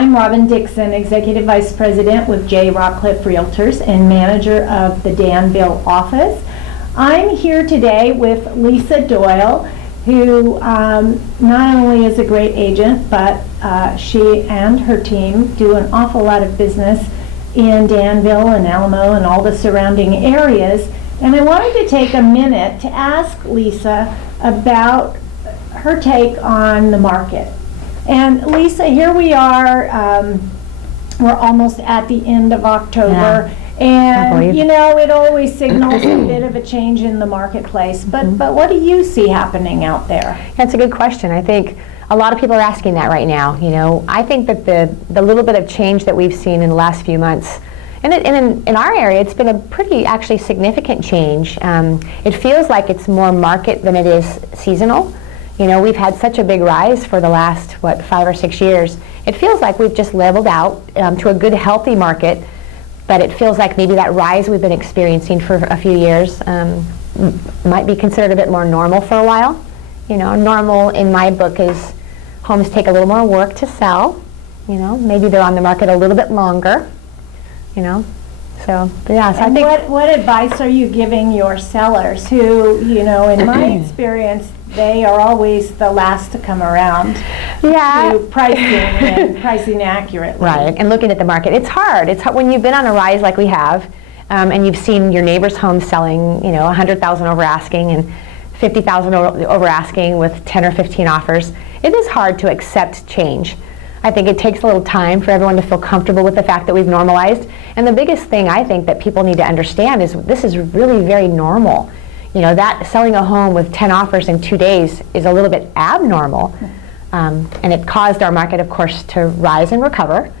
I'm Robin Dickson, Executive Vice President with Rockcliff Realtors and manager of the Danville office. I'm here today with Lisa Doyle, who not only is a great agent, but she and her team do an awful lot of business in Danville and Alamo and all the surrounding areas. And I wanted to take a minute to ask Lisa about her take on the market. And Lisa, here we are, we're almost at the end of October, and you know, it always signals a bit of a change in the marketplace, but what do you see happening out there? That's a good question. I think a lot of people are asking that right now. You know, I think that the little bit of change that we've seen in the last few months, and in our area, it's been a pretty actually significant change. It feels like it's more market than it is seasonal. You know, we've had such a big rise for the last, 5 or 6 years. It feels like we've just leveled out to a good, healthy market, but it feels like maybe that rise we've been experiencing for a few years might be considered a bit more normal for a while. You know, normal in my book is homes take a little more work to sell. You know, maybe they're on the market a little bit longer. You know, so yeah. So and I think what advice are you giving your sellers who, you know, in my experience, they are always the last to come around to pricing and pricing accurately. Right, and looking at the market. It's hard. It's hard when you've been on a rise like we have, and you've seen your neighbor's home selling, you know, 100,000 over asking and 50,000 over asking with 10 or 15 offers. It is hard to accept change. I think it takes a little time for everyone to feel comfortable with the fact that we've normalized. And the biggest thing I think that people need to understand is this is really very normal. You know, that selling a home with 10 offers in 2 days is a little bit abnormal. And it caused our market, of course, to rise and recover.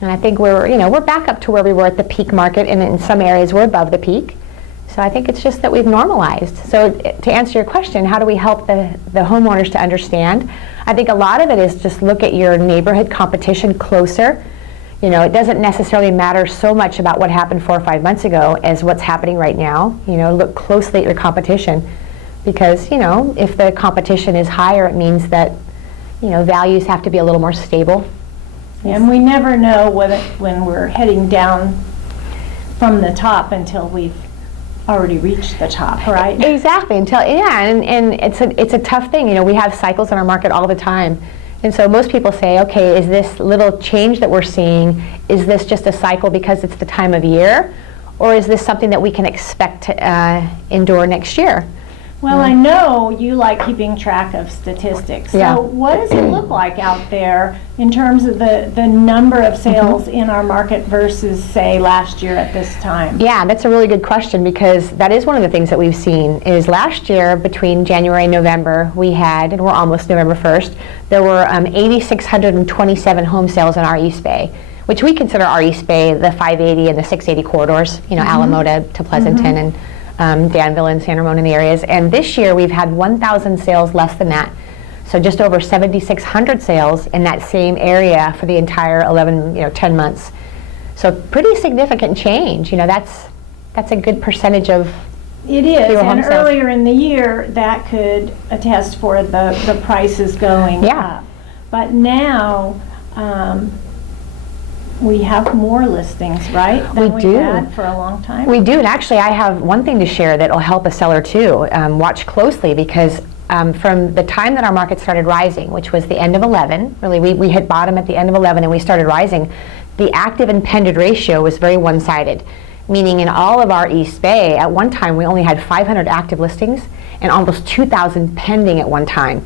And I think we're back up to where we were at the peak market, and in some areas we're above the peak. So I think it's just that we've normalized. So to answer your question, how do we help the homeowners to understand? I think a lot of it is just look at your neighborhood competition closer. You know, it doesn't necessarily matter so much about what happened 4 or 5 months ago as what's happening right now. You know, look closely at your competition, because, you know, if the competition is higher, it means that, you know, values have to be a little more stable. And we never know when we're heading down from the top until we've already reached the top, right? Exactly. And it's a tough thing. You know, we have cycles in our market all the time. And so most people say, okay, is this little change that we're seeing, is this just a cycle because it's the time of year? Or is this something that we can expect to endure next year? Well, I know you like keeping track of statistics. So what does it look like out there in terms of the number of sales in our market versus, say, last year at this time? Yeah, that's a really good question, because that is one of the things that we've seen is last year between January and November we had, and we're almost November 1st, there were 8,627 home sales in our East Bay, which we consider our East Bay the 580 and the 680 corridors, you know, Alamo to Pleasanton and Danville and San Ramon in the areas. And this year we've had 1,000 sales less than that. So just over 7,600 sales in that same area for the entire 10 months. So pretty significant change. You know, that's a good percentage of it is, and earlier in the year that could attest for the prices going up. But now we have more listings, right, than we've had for a long time? We do, and actually I have one thing to share that will help a seller too. Watch closely, because from the time that our market started rising, which was the end of 11, really we hit bottom at the end of 11 and we started rising, the active and pended ratio was very one-sided, meaning in all of our East Bay, at one time we only had 500 active listings and almost 2,000 pending at one time.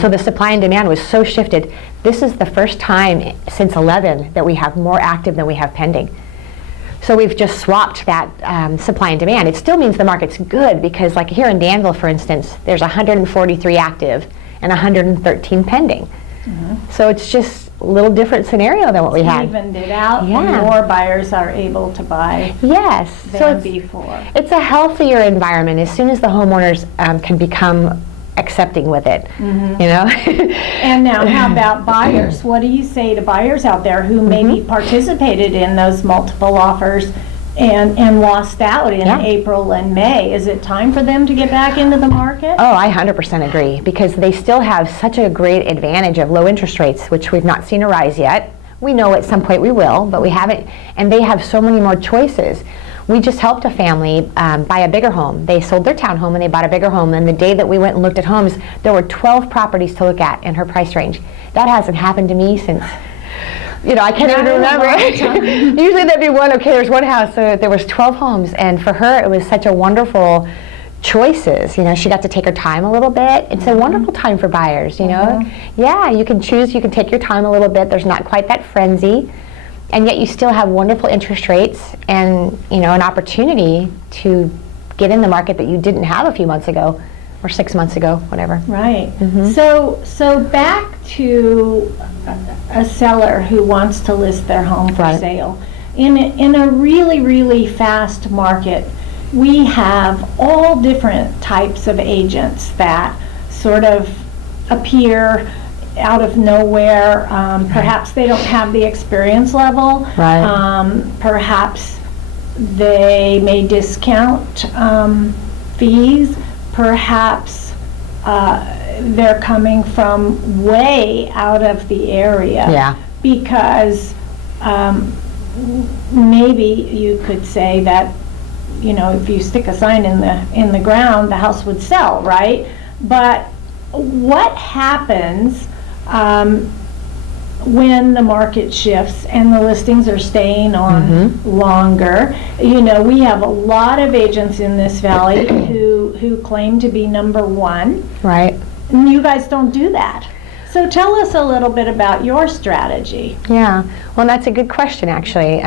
So the supply and demand was so shifted. This is the first time since 11 that we have more active than we have pending. So we've just swapped that supply and demand. It still means the market's good, because like here in Danville, for instance, there's 143 active and 113 pending. So it's just a little different scenario than what we had. Evened it out, and more buyers are able to buy than before. It's a healthier environment as soon as the homeowners can become accepting with it, you know. And now, how about buyers? What do you say to buyers out there who maybe participated in those multiple offers and lost out in April and May? Is it time for them to get back into the market? Oh, I 100% agree, because they still have such a great advantage of low interest rates, which we've not seen a rise yet. We know at some point we will, but we haven't, and they have so many more choices. We just helped a family buy a bigger home. They sold their townhome and they bought a bigger home, and the day that we went and looked at homes, there were 12 properties to look at in her price range. That hasn't happened to me since, I can't even remember. Usually there'd be one, okay, there's one house, so there was 12 homes, and for her it was such a wonderful choices. She got to take her time a little bit. It's a wonderful time for buyers, Yeah, you can choose, you can take your time a little bit. There's not quite that frenzy, and yet you still have wonderful interest rates and, an opportunity to get in the market that you didn't have a few months ago or 6 months ago, whatever. Right. So back to a seller who wants to list their home for sale. In a really, really fast market, we have all different types of agents that sort of appear out of nowhere. Perhaps they don't have the experience level. Perhaps they may discount fees. Perhaps they're coming from way out of the area. Because maybe you could say that if you stick a sign in the ground, the house would sell, right? But what happens when the market shifts and the listings are staying on longer? We have a lot of agents in this valley who claim to be number one. Right. And you guys don't do that. So tell us a little bit about your strategy. Yeah, well, that's a good question, actually.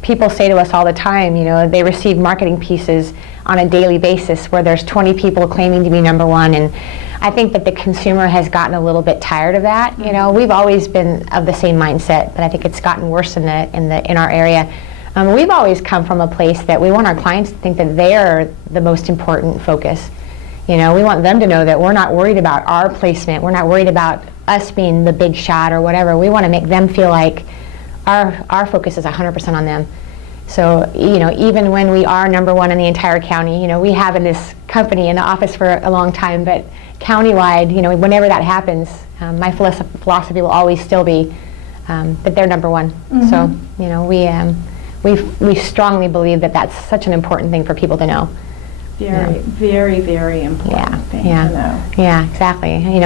People say to us all the time, they receive marketing pieces on a daily basis where there's 20 people claiming to be number one, and I think that the consumer has gotten a little bit tired of that. We've always been of the same mindset, but I think it's gotten worse in our area. We've always come from a place that we want our clients to think that they're the most important focus. We want them to know that we're not worried about our placement. We're not worried about us being the big shot or whatever. We want to make them feel like our focus is 100% on them. So, even when we are number one in the entire county, we have in this company in the office for a long time, but countywide, whenever that happens, my philosophy will always still be that they're number one. So, we strongly believe that that's such an important thing for people to know. Very, very important thing to know. Yeah, exactly.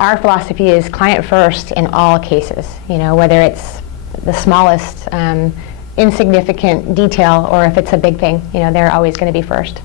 Our philosophy is client first in all cases. Whether it's the smallest insignificant detail or if it's a big thing, they're always going to be first.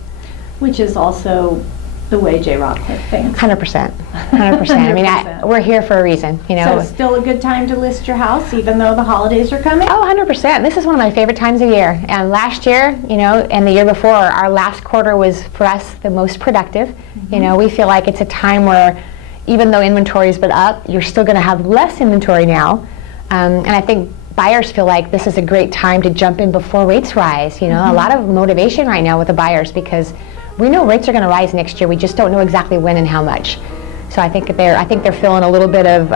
Which is also the way J. Rockcliff thinks. 100%. 100%. We're here for a reason. So it's still a good time to list your house, even though the holidays are coming? Oh, 100%. This is one of my favorite times of year. And last year, and the year before, our last quarter was for us the most productive. We feel like it's a time where, even though inventory's been up, you're still going to have less inventory now. And I think buyers feel like this is a great time to jump in before rates rise. A lot of motivation right now with the buyers because we know rates are going to rise next year. We just don't know exactly when and how much. So I think they're feeling a little bit of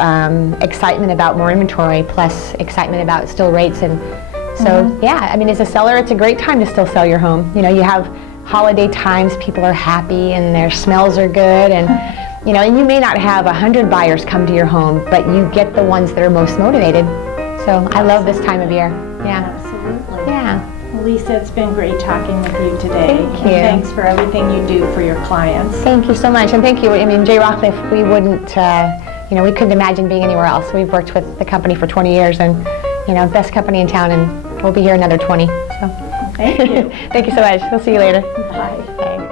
excitement about more inventory, plus excitement about still rates. And so as a seller, it's a great time to still sell your home. You have holiday times, people are happy and their smells are good, and and you may not have 100 buyers come to your home, but you get the ones that are most motivated. So I love this time of year. Yeah. Absolutely. Yeah. Well, Lisa, it's been great talking with you today. Thank you. And thanks for everything you do for your clients. Thank you so much, and thank you. J. Rockcliff, we wouldn't, we couldn't imagine being anywhere else. We've worked with the company for 20 years, and best company in town, and we'll be here another 20. So. Thank you. Thank you so much. We'll see you later. Bye. Thanks.